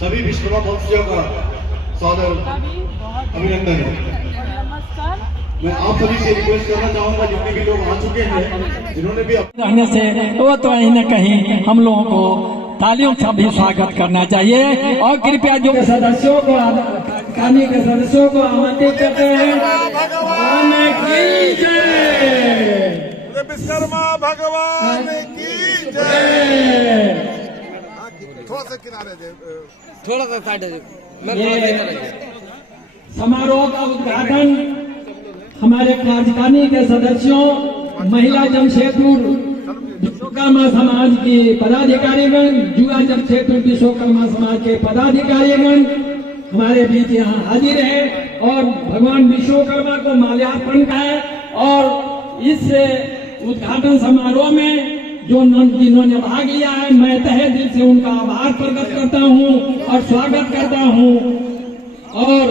सभी विश्वकर्मा वंशियों का सादर अभिनंदन है। मैं आप सभी से रिक्वेस्ट करना चाहूंगा, जितने भी लोग आ चुके हैं, जिन्होंने भी रहने से वो तो कहीं न कहीं हम लोगों को तालियों से भी स्वागत करना चाहिए। और कृपया जो सदस्यों को कहानी के सदस्यों को आमंत्रित करते हैं। भगवान की जय, विश्वकर्मा भगवान की जय। थोड़ा सा किनारे दे, थोड़ा सा साइड समारोह का उद्घाटन हमारे कार्यकारिणी के सदस्यों, महिला जमशेदपुर विश्वकर्मा समाज के पदाधिकारीगण, युवा जमशेदपुर विश्वकर्मा समाज के पदाधिकारीगण हमारे बीच यहाँ हाजिर है और भगवान विश्वकर्मा को माल्यार्पण का है। और इस उद्घाटन समारोह में जो जिन्होंने भाग लिया है, मैं तहे दिल से उनका आभार प्रकट करता हूँ और स्वागत करता हूँ। और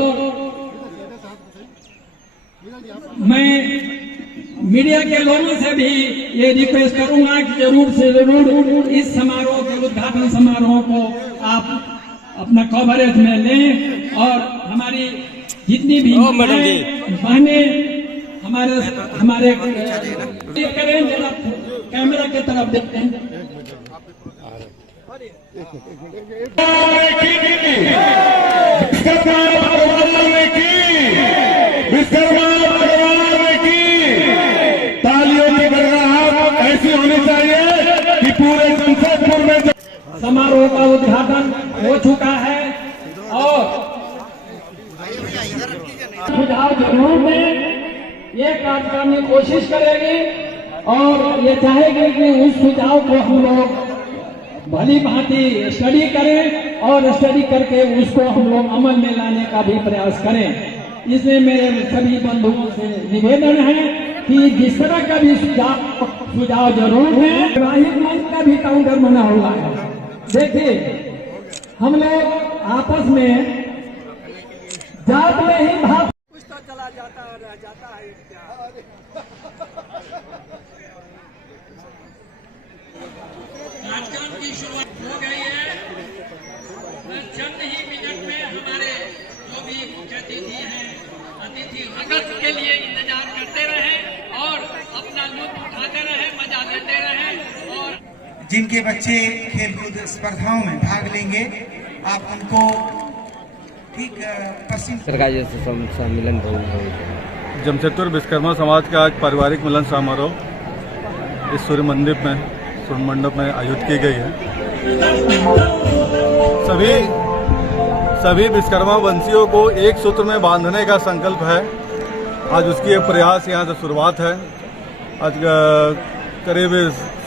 मैं मीडिया के लोगों से भी ये रिक्वेस्ट करूंगा कि जरूर से जरूर इस समारोह के उद्घाटन समारोह को आप अपना कवरेज में लें और हमारी जितनी भी बहनें हमारे करें, जरा कैमरा की तरफ देखते हैं। समारोह का उद्घाटन हो चुका है और सुझाव जरूर दें। ये कार्य करने की कोशिश करेगी और ये चाहेगी कि उस सुझाव को हम लोग भली भांति स्टडी करें और स्टडी करके उसको हम लोग अमल में लाने का भी प्रयास करें। इसलिए मेरे सभी बंधुओं से निवेदन है कि जिस तरह का भी सुझाव जरूर है। वैवाहिक मंच का भी काउंटर बना हुआ है। देखिए, हम लोग आपस में जात में ही भाव कुछ तो चला जाता है, रह जाता है क्या। कार्यक्रम की शुरुआत हो गई है। चंद ही मिनट में हमारे जो भी मुख्य अतिथि हैं, अतिथि स्वागत के लिए इंतजार करते रहे और अपना लुत्फ उठाते रहे, मजा लेते रहे। और जिनके बच्चे खेलकूद स्पर्धाओं में भाग लेंगे, आप उनको ठीक पश्चिम सरकारी सम्मेलन जमशेदपुर विश्वकर्मा समाज का आज पारिवारिक मिलन समारोह इस सूर्य मंडप में आयोजित की गई है। सभी विश्वकर्मा वंशियों को एक सूत्र में बांधने का संकल्प है। आज उसकी एक प्रयास यहाँ से शुरुआत है। आज करीब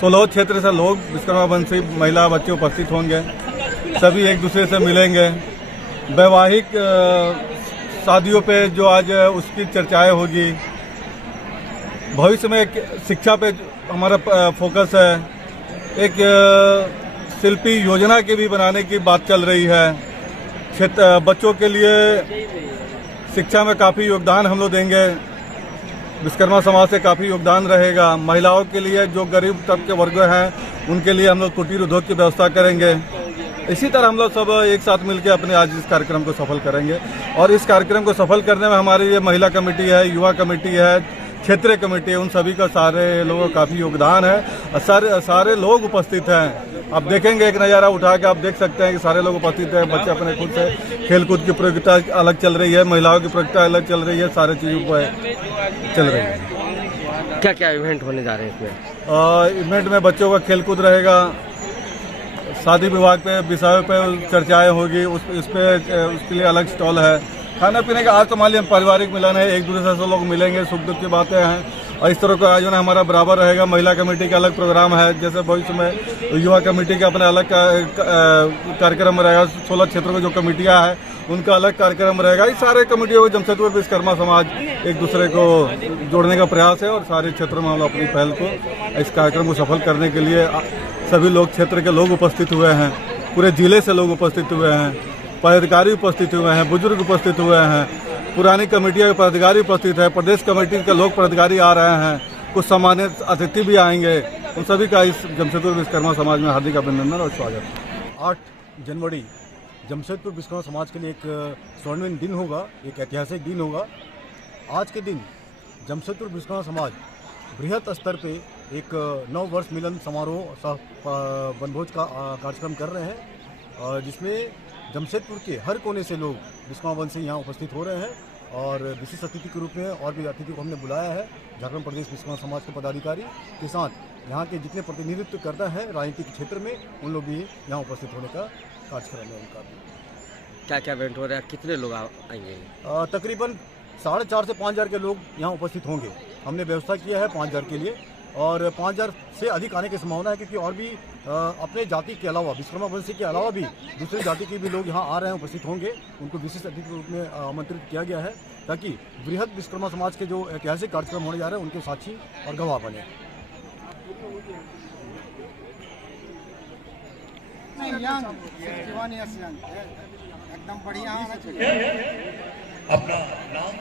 16 क्षेत्र से लोग विश्वकर्मा वंशी महिला बच्चे उपस्थित होंगे। सभी एक दूसरे से मिलेंगे। वैवाहिक शादियों पे जो आज उसकी चर्चाएं होगी। भविष्य में एक शिक्षा पे हमारा फोकस है। एक शिल्पी योजना की भी बनाने की बात चल रही है। बच्चों के लिए शिक्षा में काफ़ी योगदान हम लोग देंगे। विश्वकर्मा समाज से काफ़ी योगदान रहेगा। महिलाओं के लिए जो गरीब तबके वर्ग हैं उनके लिए हम लोग कुटीर उद्योग की व्यवस्था करेंगे। इसी तरह हम लोग सब एक साथ मिलकर अपने आज इस कार्यक्रम को सफल करेंगे। और इस कार्यक्रम को सफल करने में हमारी ये महिला कमेटी है, युवा कमेटी है, क्षेत्रीय कमेटी है, उन सभी का सारे लोगों का काफ़ी योगदान है। सारे लोग उपस्थित हैं। आप देखेंगे एक नज़ारा उठा के आप देख सकते हैं कि सारे लोग उपस्थित हैं। बच्चे अपने खुद से खेलकूद की प्रतियोगिता अलग चल रही है, महिलाओं की प्रतियोगिता अलग चल रही है, सारे चीज़ों पर चल रही है। क्या क्या इवेंट होने जा रहे हैं इसमें? इवेंट में बच्चों का खेलकूद रहेगा, शादी विवाह पे विषयों पे चर्चाएं होगी, उसके लिए अलग स्टॉल है। खाना पीने का आज तो मान लिया पारिवारिक मिलन है, एक दूसरे से लोग मिलेंगे, सुख दुख की बातें हैं और इस तरह का आयोजन हमारा बराबर रहेगा। महिला कमेटी का अलग प्रोग्राम है, जैसे भविष्य में युवा कमेटी का अपना अलग कार्यक्रम रहेगा। 16 क्षेत्रों की जो कमेटियाँ हैं उनका अलग कार्यक्रम रहेगा। इस सारे कमेटियों में जमशेदपुर विश्वकर्मा समाज एक दूसरे को जोड़ने का प्रयास है और सारे क्षेत्रों में हम अपनी पहल को, इस कार्यक्रम को सफल करने के लिए सभी लोग, क्षेत्र के लोग उपस्थित हुए हैं, पूरे जिले से लोग उपस्थित हुए हैं, पदाधिकारी उपस्थित हुए हैं, बुजुर्ग उपस्थित हुए हैं, पुरानी कमेटियों के पदाधिकारी उपस्थित है, प्रदेश कमेटी के लोग पदाधिकारी आ रहे हैं, कुछ सम्मानित अतिथि भी आएंगे। उन सभी का इस जमशेदपुर विश्वकर्मा समाज में हार्दिक अभिनंदन और स्वागत। 8 जनवरी जमशेदपुर विश्वकर्मा समाज के लिए एक स्वर्णिम दिन होगा, एक ऐतिहासिक दिन होगा। आज के दिन जमशेदपुर विश्वकर्मा समाज बृहत स्तर पे एक 9 वर्ष मिलन समारोह सह वनभोज का कार्यक्रम कर रहे हैं, जिसमें जमशेदपुर के हर कोने से लोग विश्वकर्मा वंश से यहाँ उपस्थित हो रहे हैं और विशिष्ट अतिथि के रूप में और भी अतिथि को हमने बुलाया है। झारखंड प्रदेश विश्वकर्मा समाज के पदाधिकारी के साथ यहाँ के जितने प्रतिनिधित्व करता है राजनीतिक क्षेत्र में, उन लोग भी यहाँ उपस्थित होने का कार्यक्रम है उनका भी। क्या क्या इवेंट हो रहा है, कितने लोग आएंगे? तकरीबन 4,500 से 5,000 के लोग यहाँ उपस्थित होंगे। हमने व्यवस्था किया है 5,000 के लिए और 5,000 से अधिक आने की संभावना है, क्योंकि और भी अपने जाति के अलावा, विश्वकर्मा वंश के अलावा भी दूसरी जाति के भी लोग यहाँ आ रहे हैं, उपस्थित होंगे। उनको विशिष्ट अतिथि के रूप में आमंत्रित किया गया है ताकि बृहद विश्वकर्मा समाज के जो ऐतिहासिक कार्यक्रम होने जा रहे हैं उनके साक्षी और गवाह बने। एकदम बढ़िया होना चाहिए। अपना नाम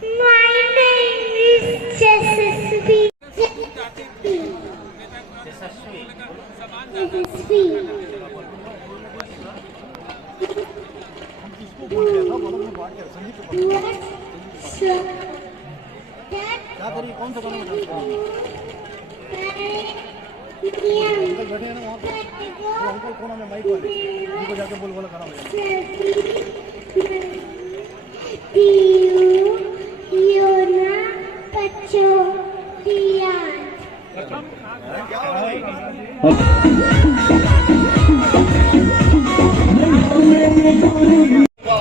My name is Jasasvi.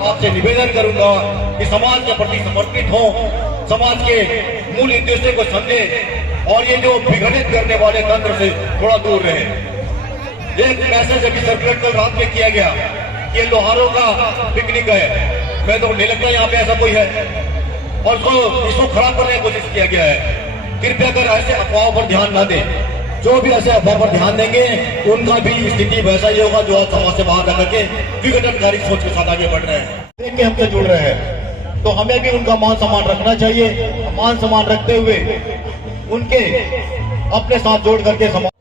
आपसे निवेदन करूंगा कि समाज के प्रति समर्पित हो, समाज के मूल उद्देश्य को समझे और ये जो विघटित करने वाले तंत्र से थोड़ा दूर रहे। एक मैसेज अभी सर्कुलेट कल रात में किया गया कि लोहारों का पिकनिक है, मैं तो नहीं लगता यहाँ पे ऐसा कोई है, और इसको खराब करने की कोशिश किया गया है। कृपया कर ऐसे अफवाहों पर ध्यान न दें। जो भी ऐसे अफवाह पर ध्यान देंगे उनका भी स्थिति वैसा ही होगा जो आज समाज से बाहर रह करके विघटनकारी सोच के साथ आगे बढ़ रहे हैं, देख के हमसे जुड़ रहे हैं। तो हमें भी उनका मान सम्मान रखना चाहिए। मान सम्मान रखते हुए उनके अपने साथ जोड़ करके समाज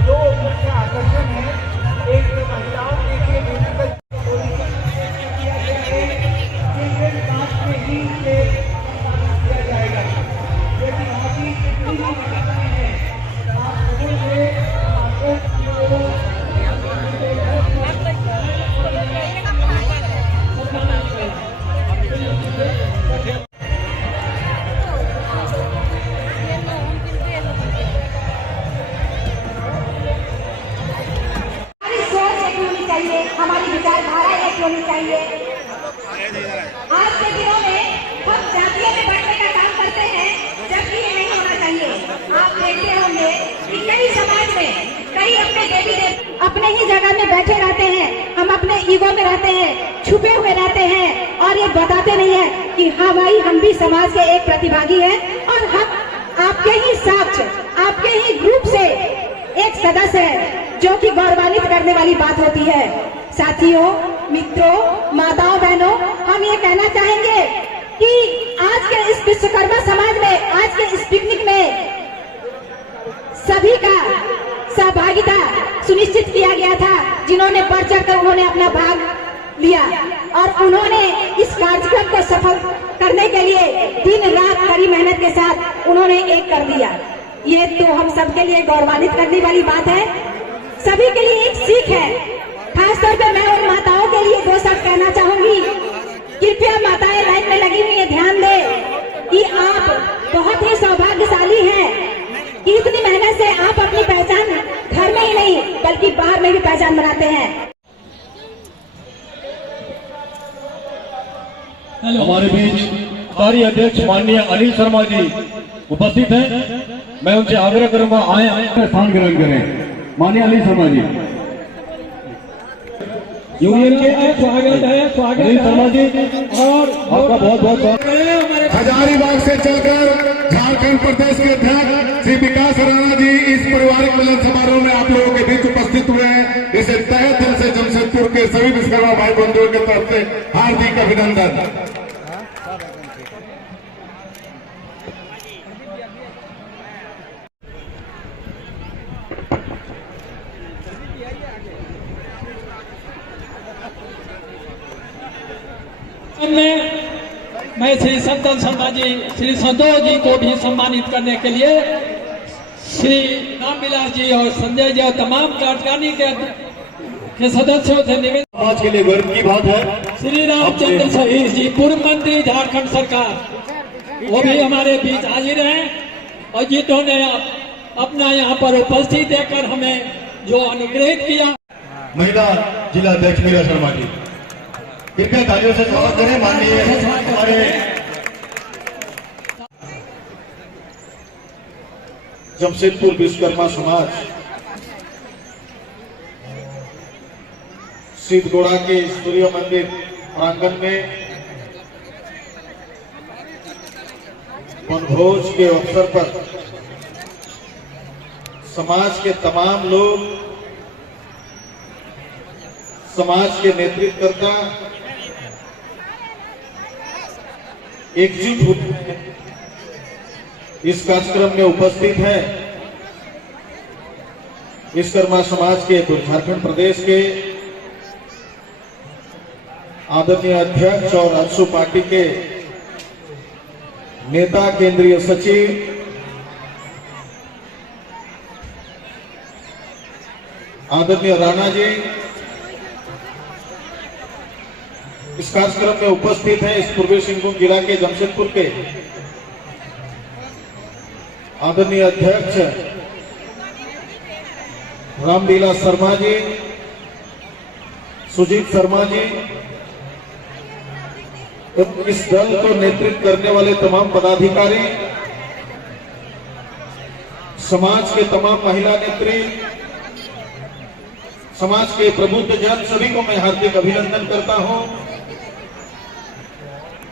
जो मुख्य आकर्षण है, एक तो महिलाओं के लिए म्यूजिकल किया गया है, चिल्ड्रन पार्क में ही किया जाएगा, जो कि बहुत ही है। आप लोगों हमारी विचारधारा एक होनी चाहिए। आज के दिनों में हम जातियों में बांटने का काम करते हैं, जबकि ये नहीं होना चाहिए। आप देखते होंगे कि कई समाज में कई अपने देवी देव अपने ही जगह में बैठे रहते हैं, हम अपने ईगो में रहते हैं, छुपे हुए रहते हैं और ये बताते नहीं है कि हाँ भाई हम भी समाज के एक प्रतिभागी हैं और हम आपके ही साथ, आपके ही ग्रुप से एक सदस्य है, जो कि गौरवान्वित करने वाली बात होती है। साथियों, मित्रों, माताओं, बहनों, हम ये कहना चाहेंगे कि आज के इस विश्वकर्मा समाज में, आज के इस पिकनिक में सभी का सहभागिता सुनिश्चित किया गया था। जिन्होंने बढ़ चढ़ कर उन्होंने अपना भाग लिया और उन्होंने इस कार्यक्रम को सफल करने के लिए दिन रात कड़ी मेहनत के साथ उन्होंने एक कर दिया। ये तो हम सबके लिए गौरवान्वित करने वाली बात है, सभी के लिए एक सीख है। खासतौर पे मैं उन माताओं के लिए दो शब्द कहना चाहूंगी कृपया माताएं लाइन में लगी हुई है, ध्यान दें कि आप बहुत ही सौभाग्यशाली हैं कि इतनी मेहनत से आप अपनी पहचान घर में ही नहीं बल्कि बाहर में भी पहचान बनाते हैं। हमारे बीच कार्य अध्यक्ष माननीय अनिल शर्मा जी उपस्थित हैं। मैं उनसे आग्रह करूंगा आए स्थान ग्रहण करें। माननीय अनिल शर्मा जी, यूनियन के स्वागत है अनिल शर्मा जी, और आपका बहुत बहुत स्वागत। हजारीबाग से चलकर झारखंड प्रदेश के अध्यक्ष श्री विकास राणा जी इस पारिवारिक मिलन समारोह में आप लोगों के बीच उपस्थित हुए हैं। इसे तहे दिल से जमशेदपुर के सभी विश्वकर्मा भाई बंधुओं की तरफ से हार्दिक अभिनंदन। मैं श्री संतन शर्मा जी, श्री संतोष जी को भी सम्मानित करने के लिए श्री रामविलास जी और संजय जी और तमाम कार्यकारिणी के सदस्यों से निवेदन। समाज के लिए गर्व की बात है। श्री रामचंद्र सहीर जी, पूर्व मंत्री झारखंड सरकार, वो भी हमारे बीच हाजिर हैं और जिन्होंने अपना यहाँ पर उपस्थित देकर हमें जो अनुग्रहित किया। महिला जिला अध्यक्ष मीरा शर्मा जी, कृपया तालियों से स्वागत करें। माननीय हमारे जमशेदपुर विश्वकर्मा समाज सिद्धगोड़ा के सूर्य मंदिर प्रांगण में वनभोज के अवसर पर समाज के तमाम लोग, समाज के नेतृत्वकर्ता एकजुट होकर इस कार्यक्रम में उपस्थित है। विश्वकर्मा समाज के झारखंड प्रदेश के आदरणीय अध्यक्ष और अंशु पार्टी के नेता, केंद्रीय सचिव, आदरणीय राणा जी इस कार्यक्रम में उपस्थित हैं। इस पूर्वी सिंहभूम जिला के जमशेदपुर के आदरणीय अध्यक्ष रामविलास शर्मा जी, सुजीत शर्मा जी, इस दल को नेतृत्व करने वाले तमाम पदाधिकारी, समाज के तमाम महिला नेत्री, समाज के प्रबुद्ध जन, सभी को मैं हार्दिक अभिनंदन करता हूं।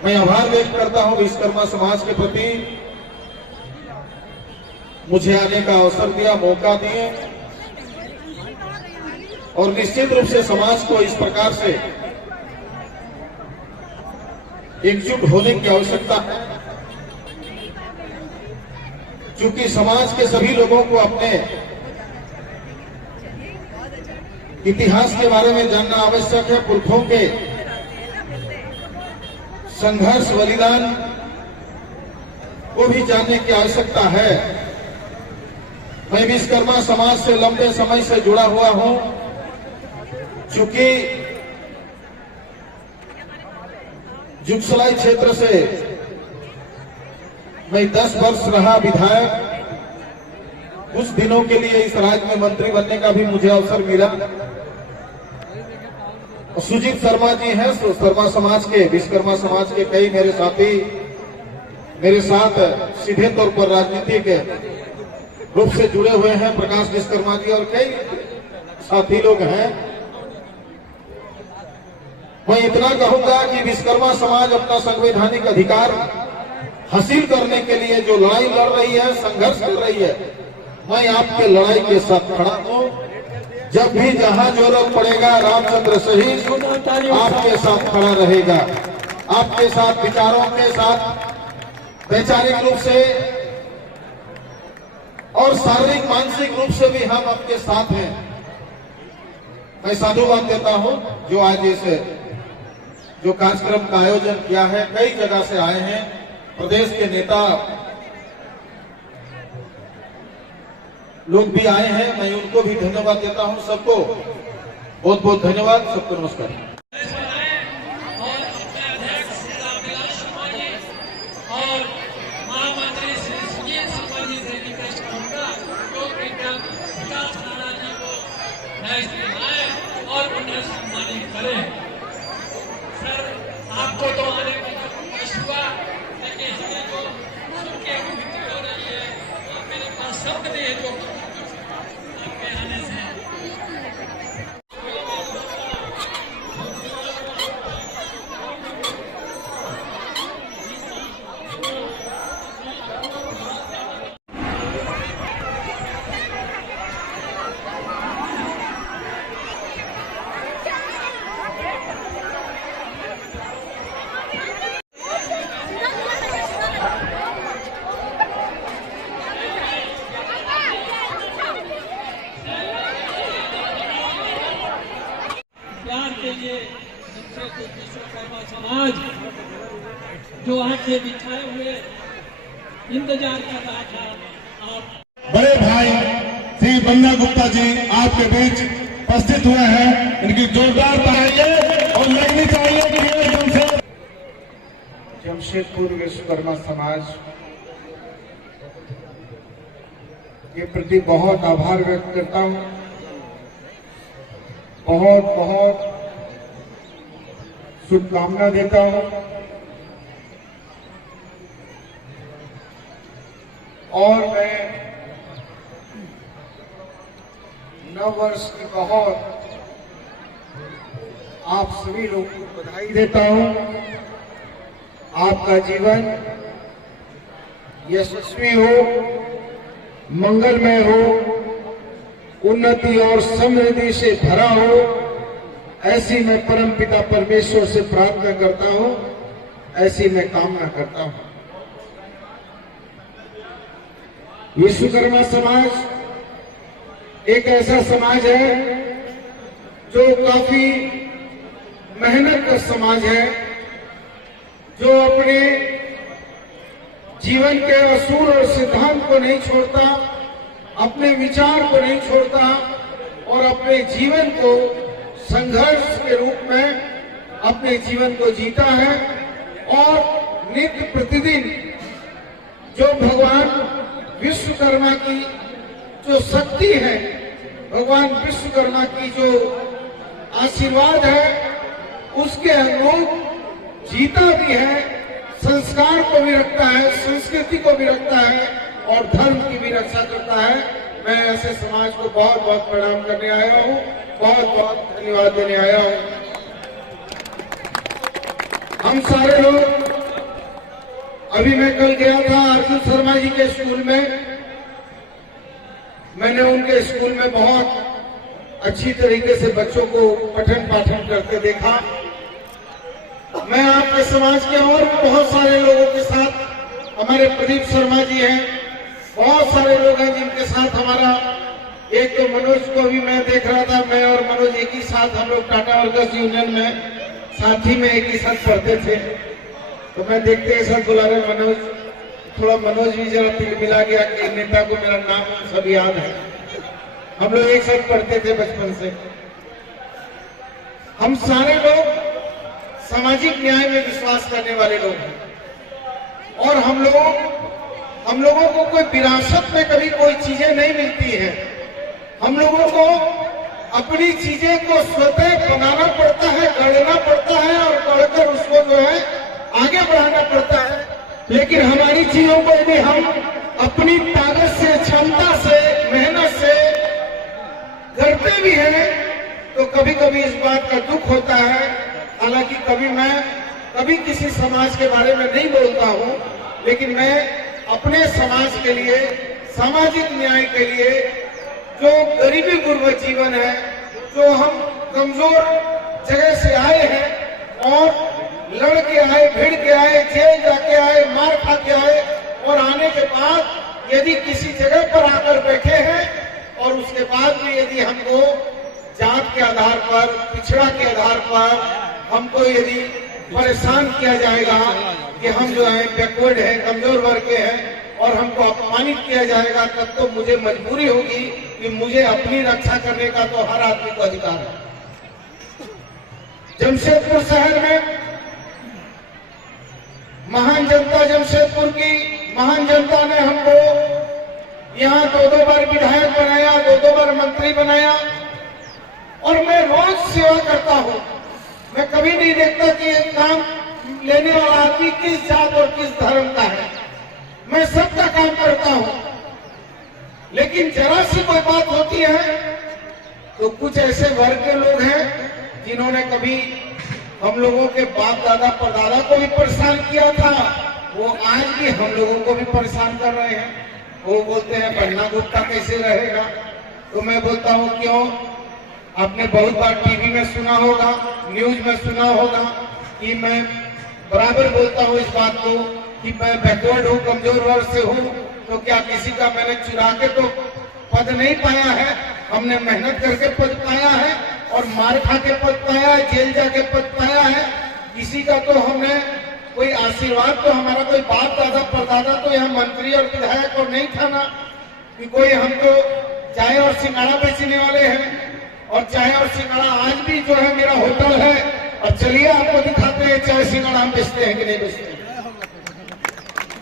मैं आभार व्यक्त करता हूं विश्वकर्मा समाज के प्रति, मुझे आने का अवसर दिया, मौका दिए, और निश्चित रूप से समाज को इस प्रकार से एकजुट होने की आवश्यकता है, क्योंकि समाज के सभी लोगों को अपने इतिहास के बारे में जानना आवश्यक है। पुरखों के संघर्ष, बलिदान को भी जानने की आवश्यकता है। मैं विश्वकर्मा समाज से लंबे समय से जुड़ा हुआ हूं, चूंकि जुगसलाई क्षेत्र से मैं 10 वर्ष रहा विधायक। कुछ दिनों के लिए इस राज्य में मंत्री बनने का भी मुझे अवसर मिला। सुजीत शर्मा जी हैं, शर्मा समाज के, विश्वकर्मा समाज के कई मेरे साथी मेरे साथ सीधे तौर पर राजनीतिक रूप से जुड़े हुए हैं। प्रकाश विश्वकर्मा जी और कई साथी लोग हैं। मैं इतना कहूंगा कि विश्वकर्मा समाज अपना संवैधानिक अधिकार हासिल करने के लिए जो लड़ाई लड़ रही है, संघर्ष कर रही है, मैं आपके लड़ाई के साथ खड़ा हूं। जब भी जहां जरूरत पड़ेगा, रामचंद्र सहीर आपके साथ खड़ा रहेगा। आपके साथ विचारों के साथ, वैचारिक रूप से और शारीरिक मानसिक रूप से भी हम आपके साथ हैं। मैं साधुवाद देता हूं जो आज इस जो कार्यक्रम का आयोजन किया है। कई जगह से आए हैं, प्रदेश के नेता लोग भी आए हैं, मैं उनको भी धन्यवाद देता हूं। सबको बहुत बहुत धन्यवाद, सबको नमस्कार। डैश दिलाएं और उन्हें सम्मानित करें। सर, आपको तो आने का कष्ट हुआ, लेकिन हमें जो सुन के खुशी हो रही है, और मेरे पास शब्द नहीं है जो आपके आने से। प्यार के लिए जमशेदपुर विश्वकर्मा समाज जो आंखें बिछाए हुए इंतजार कर रहा था, आप बड़े भाई श्री बंदा गुप्ता जी आपके बीच उपस्थित हुए हैं। इनकी जोरदार तालियां और लगनी चाहिए कि ये जमशेदपुर विश्वकर्मा समाज के प्रति बहुत आभार व्यक्त करता हूं। बहुत बहुत शुभकामना देता हूं और मैं नव वर्ष की बहुत आप सभी लोगों को बधाई देता हूं। आपका जीवन यशस्वी हो, मंगलमय हो, उन्नति और समृद्धि से भरा हो, ऐसी मैं परमपिता परमेश्वर से प्रार्थना करता हूं, ऐसी मैं कामना करता हूं। विश्वकर्मा समाज एक ऐसा समाज है जो काफी मेहनत का समाज है, जो अपने जीवन के असूल और सिद्धांत को नहीं छोड़ता, अपने विचार को नहीं छोड़ता और अपने जीवन को संघर्ष के रूप में अपने जीवन को जीता है और नित्य प्रतिदिन जो भगवान विश्वकर्मा की जो शक्ति है, भगवान विश्वकर्मा की जो आशीर्वाद है, उसके अनुरूप जीता भी है, संस्कार को भी रखता है, संस्कृति को भी रखता है और धर्म की भी रक्षा करता है। मैं ऐसे समाज को बहुत बहुत प्रणाम करने आया हूँ, बहुत बहुत धन्यवाद देने आया हूँ। हम सारे लोग, अभी मैं कल गया था अर्जुन शर्मा जी के स्कूल में, मैंने उनके स्कूल में बहुत अच्छी तरीके से बच्चों को पठन पाठन करते देखा। मैं आपके समाज के और बहुत सारे लोगों के साथ, हमारे प्रदीप शर्मा जी हैं, बहुत सारे लोग हैं जिनके साथ हमारा, एक तो मनोज को भी मैं देख रहा था, मैं और मनोज एक ही साथ, हम लोग टाटा वर्कर्स यूनियन में साथी में एक ही साथ पढ़ते थे। तो मैं देखते ही साथ बुला रहे मनोज, थोड़ा मनोज भी जरा तिल मिला गया कि नेता को मेरा नाम सब याद है। हम लोग एक साथ पढ़ते थे बचपन से। हम सारे लोग सामाजिक न्याय में विश्वास करने वाले लोग हैं और हम लोगों को कोई विरासत में कभी कोई चीजें नहीं मिलती है। हम लोगों को अपनी चीजें को स्वतः बनाना पड़ता है, गढ़ना पड़ता है और गढ़कर उसको जो है आगे बढ़ाना पड़ता है। लेकिन हमारी चीजों को यदि हम अपनी ताकत से, क्षमता से, मेहनत से करते भी हैं तो कभी कभी इस बात का दुख होता है। हालांकि कभी किसी समाज के बारे में नहीं बोलता हूं, लेकिन मैं अपने समाज के लिए, सामाजिक न्याय के लिए, जो गरीबी गुर्बत जीवन है, जो हम कमजोर जगह से आए हैं और लड़ के आए, भिड़ के आए, जेल जाके आए, मार खा के आए और आने के बाद यदि किसी जगह पर आकर बैठे हैं और उसके बाद भी यदि हमको जात के आधार पर, पिछड़ा के आधार पर हमको यदि परेशान किया जाएगा कि हम जो है बैकवर्ड है, कमजोर वर्ग के हैं और हमको अपमानित किया जाएगा, तब तो मुझे मजबूरी होगी कि मुझे अपनी रक्षा करने का तो हर आदमी को अधिकार है। जमशेदपुर शहर में महान जनता, जमशेदपुर की महान जनता ने हमको यहाँ 2-2 बार विधायक बनाया, 2-2 बार मंत्री बनाया और मैं रोज सेवा करता हूँ। मैं कभी नहीं देखता कि एक काम लेने वाला आदमी किस जात और किस धर्म का है। मैं सबका काम करता हूँ, लेकिन जरा सी कोई बात होती है तो कुछ ऐसे वर्ग के लोग हैं जिन्होंने कभी हम लोगों के बाप दादा परदादा को भी परेशान किया था, वो आज भी हम लोगों को भी परेशान कर रहे हैं। वो बोलते हैं पन्ना गुप्ता कैसे रहेगा। तो मैं बोलता हूँ क्यों, आपने बहुत बार टीवी में सुना होगा, न्यूज में सुना होगा कि मैं बराबर बोलता हूँ इस बात को कि मैं बैकवर्ड हूँ, कमजोर वर्ग से हूँ। तो क्या किसी का मैंने चुरा के तो पद नहीं पाया है, हमने मेहनत करके पद पाया है और मार खा के पद पाया है, जेल जाके पद पाया है। किसी का तो हमने कोई आशीर्वाद, तो हमारा कोई बाप दादा परदादा तो यहाँ मंत्री और विधायक और नहीं था ना कि कोई, हम तो चाय और सिंगाड़ा बेचने वाले हैं। और चाय और सिंगाड़ा आज भी जो है मेरा होटल है, और चलिए आपको दिखाते हैं चाय सिंगाड़ा हम बेचते हैं कि नहीं बेचते हैं।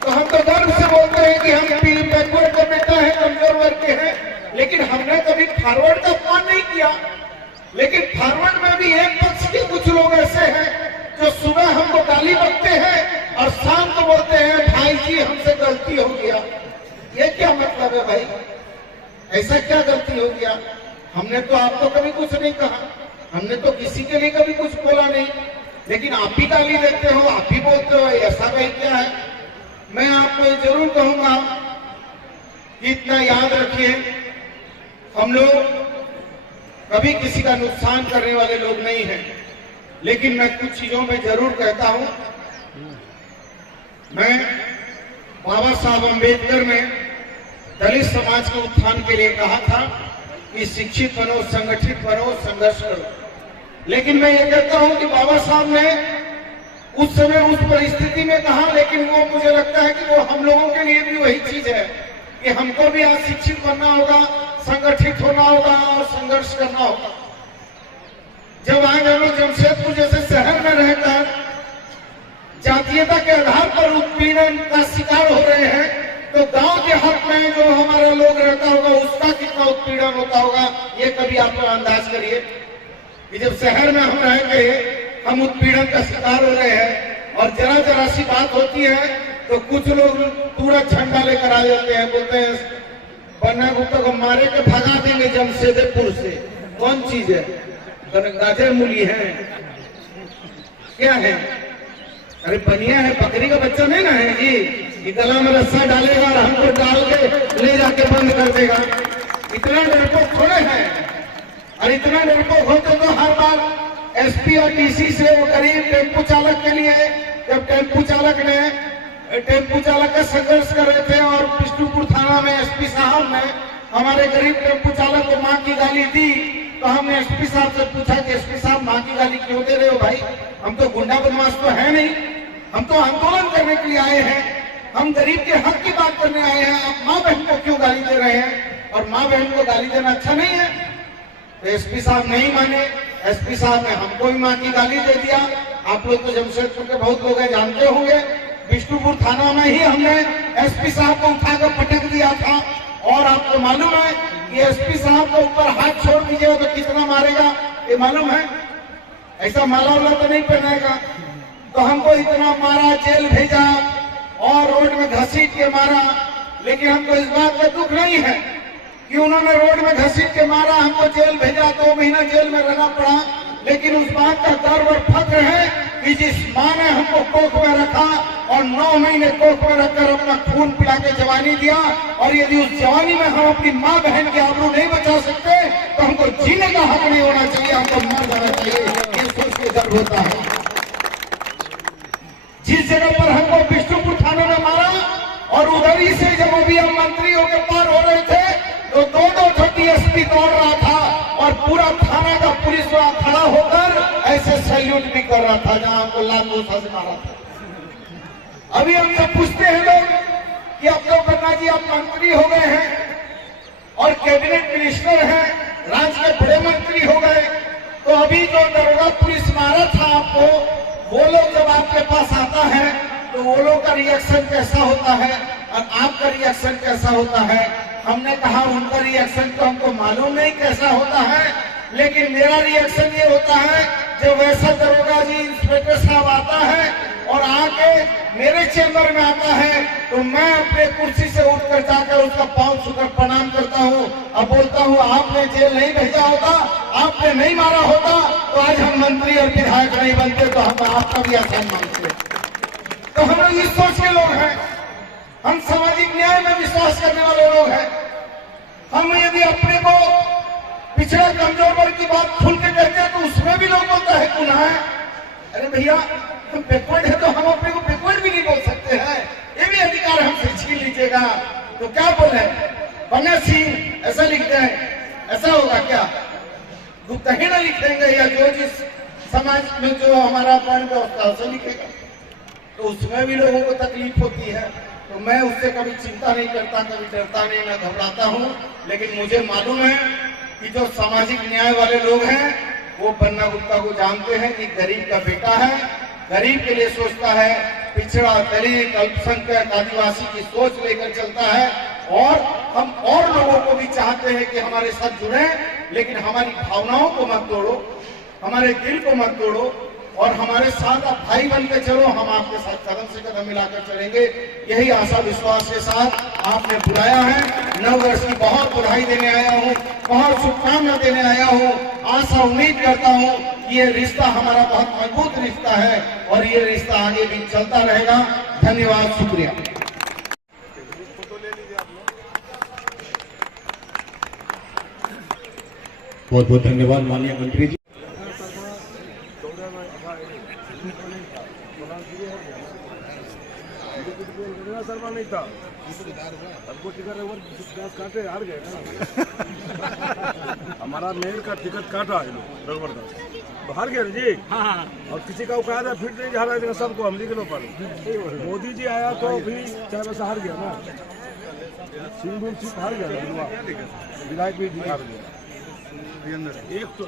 तो हम तो गर्व से बोलते हैं कि हम बैकवर्ड का बेटा है, कमजोर वर्ग के हैं, लेकिन हमने कभी फॉरवर्ड का अपमान नहीं किया। लेकिन फॉरवर्ड में भी एक पक्ष के कुछ लोग ऐसे हैं जो सुबह हमको गाली बकते हैं और शाम को बोलते हैं भाई जी हमसे गलती हो गया। ये क्या मतलब है भाई, ऐसा क्या गलती हो गया? हमने तो आपको कभी कुछ नहीं कहा, हमने तो किसी के लिए कभी कुछ बोला नहीं, लेकिन आप भी गाली देते हो, आप भी बोलते हो, ऐसा भाई क्या है? मैं आपको ये जरूर कहूंगा कि इतना याद रखिए, हम लोग कभी किसी का नुकसान करने वाले लोग नहीं हैं, लेकिन मैं कुछ चीजों में जरूर कहता हूं। मैं बाबा साहब अम्बेडकर ने दलित समाज के उत्थान के लिए कहा था कि शिक्षित बनो, संगठित बनो, संघर्ष करो। लेकिन मैं ये कहता हूं कि बाबा साहब ने उस समय उस परिस्थिति में कहा, लेकिन वो मुझे लगता है कि वो हम लोगों के लिए भी वही चीज है कि हमको भी आज शिक्षित बनना होगा, संगठित होना होगा और संघर्ष करना होगा। जब आज हम लोग जमशेदपुर जैसे शहर में रहकर जातीयता के आधार पर उत्पीड़न का शिकार हो रहे हैं, तो गांव के हक में जो हमारा लोग रहता होगा उसका कितना उत्पीड़न होता होगा, ये कभी आप लोग अंदाज करिए कि जब शहर में हम रह गए, हम उत्पीड़न का शिकार हो रहे हैं और जरा जरा सी बात होती है तो कुछ लोग पूरा झंडा लेकर आ जाते हैं, बोलते हैं पन्ना गुप्ता को मारे के भगा देंगे जमशेदपुर से। कौन चीज है? गाजर मूली है क्या है? अरे बनिया है, बकरी का बच्चा नहीं ना है जी, ये गला में रस्सा डालेगा और हमको डाल के ले जाके बंद कर देगा। इतना डरपोक थोड़े हैं, और इतना डरपोक होते तो हर बार एसपी और डीसी से वो गरीब टेम्पू चालक के लिए, जब टेम्पू चालक का संघर्ष कर रहे थे और विष्णुपुर थाना में एसपी साहब ने हमारे गरीब टेम्पू चालक को मां की गाली दी, तो हमने एसपी साहब से पूछा कि एसपी साहब मां की गाली क्यों दे रहे हो भाई? हम तो गुंडा बदमाश तो है नहीं, हम तो आंदोलन करने के लिए आए हैं, हम गरीब के हक की बात करने आए हैं, आप माँ बहन को क्यों गाली दे रहे हैं? और माँ बहन को गाली देना अच्छा नहीं है। तो एसपी साहब नहीं माने, एसपी साहब ने हमको भी मां की गाली दे दिया। आप लोग तो जमशेदपुर के बहुत लोग हैं, जानते होंगे, विष्णुपुर थाना में ही हमने एसपी साहब को उठाकर पटक दिया था। और आपको मालूम है कि एसपी साहब के ऊपर हाथ छोड़ दीजिएगा तो कितना मारेगा, ये मालूम है? ऐसा माला वाला तो नहीं पहनेगा। तो हमको इतना मारा, जेल भेजा और रोड में घसीट के मारा, लेकिन हमको इस बात का दुख नहीं है कि उन्होंने रोड में घसीट के मारा, हमको जेल भेजा, 2 महीना जेल में रहना पड़ा। लेकिन उस बात का गर्व और फख्र है कि जिस माँ ने हमको कोख में रखा और 9 महीने कोख में रखकर अपना खून पिला के जवानी दिया, और यदि उस जवानी में हम अपनी माँ बहन के आबरू नहीं बचा सकते तो हमको जीने का हक नहीं होना चाहिए, हमको मर जाना चाहिए। ये सोच के गर्व होता है। जिस जगह पर हमको विष्णुपुर थाने में मारा और उधर ही से जब अभी हम मंत्रियों के पार हो रहे थे तो 2-2 डीएसपी दौड़ रहा था और पूरा थाना का पुलिस वहां खड़ा होकर ऐसे सैल्यूट भी कर रहा था जहां हमको लाल गोसा से मारा था। अभी हमसे पूछते हैं लोग कि अब तो पन्ना जी आप मंत्री हो गए हैं और कैबिनेट मिनिस्टर हैं, राज्य के बड़े मंत्री हो गए, तो अभी जो दरोगा पुलिस मारा था आपको, वो लोग जब आपके पास आता है तो वो लोग का रिएक्शन कैसा होता है और आपका रिएक्शन कैसा होता है? हमने कहा उनका रिएक्शन तो हमको मालूम नहीं कैसा होता है, लेकिन मेरा रिएक्शन ये होता है जब वैसा दरोगा जी इंस्पेक्टर साहब आता है और आके मेरे चेंबर में आता है तो मैं अपने कुर्सी से उठकर जाकर उसका पांव छूकर प्रणाम करता हूँ और बोलता हूँ आपने जेल नहीं भेजा होता, आपने नहीं मारा होता तो आज हम मंत्री और विधायक नहीं बनते, तो हम आपका भी आसान मानते। तो हम लोग इस सोच के लोग हैं, हम सामाजिक न्याय में विश्वास करने वाले लोग हैं। हम यदि अपने को पिछड़ा कमजोर वर्ग की बात खुल के कहते हैं तो उसमें भी लोग बोलता है गुनाह है। अरे भैया हम बैकवर्ड है तो हम अपने को बैकवर्ड भी नहीं बोल सकते हैं, ये भी अधिकार हमसे छीन लीजिएगा तो क्या बोले बना सिंह ऐसा लिख दें, ऐसा होगा क्या? गुप्तहीन लिख देंगे या जो जिस समाज में जो हमारा वर्ण व्यवस्था उसे लिखेगा तो उसमें भी लोगों को तकलीफ होती है। तो मैं उससे कभी चिंता नहीं करता, कभी डरता नहीं, मैं घबराता हूँ। लेकिन मुझे मालूम है कि जो सामाजिक न्याय वाले लोग हैं वो बन्ना गुप्ता को जानते हैं कि गरीब का बेटा है, गरीब के लिए सोचता है, पिछड़ा दलित अल्पसंख्यक आदिवासी की सोच लेकर चलता है। और हम और लोगों को भी चाहते हैं कि हमारे साथ जुड़े, लेकिन हमारी भावनाओं को मत तोड़ो, हमारे दिल को मत तोड़ो और हमारे साथ आप भाई बन के चलो। हम आपके साथ कदम से कदम मिलाकर चलेंगे, यही आशा विश्वास के साथ आपने बुलाया है। 9 वर्ष की बहुत बधाई देने आया हूँ, बहुत शुभकामना देने आया हूँ। आशा उम्मीद करता हूँ कि ये रिश्ता हमारा बहुत मजबूत रिश्ता है और ये रिश्ता आगे भी चलता रहेगा। धन्यवाद, शुक्रिया। बहुत बहुत धन्यवाद माननीय मंत्री जी। नहीं था हमको टिकट काटे हार गए हमारा मेयर का टिकट काटा है लोग रघुवर हार गए जी। हाँ और किसी का उकाया फिर नहीं हारा देगा सबको, हम लिख लो पर मोदी जी आया तो भी 4 वर्ष हार गया ना, सिंगुल सीट हार गया, विधायक भी हार गया। एक तो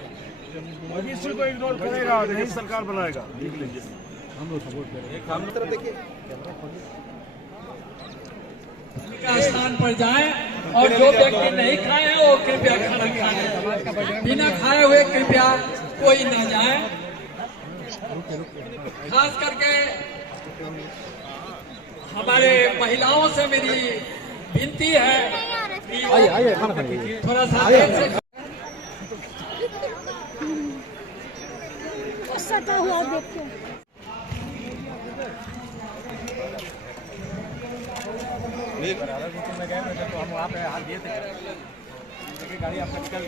भविष्य को इग्नोर करेगा, नई सरकार बनाएगा, लिख लीजिए। हम लोग सपोर्ट करेंगे। देखिए का स्थान पर जाए और जो व्यक्ति नहीं खाए वो कृपया खाना खाए, बिना खाए हुए कृपया कोई न जाए। खास करके हमारे महिलाओं से मेरी विनती है कि थोड़ा सा देर से सटा हुआ देखते हैं। में गए तो हम वहाँ पे हाथ दिए थे, गाड़ी आपका निकल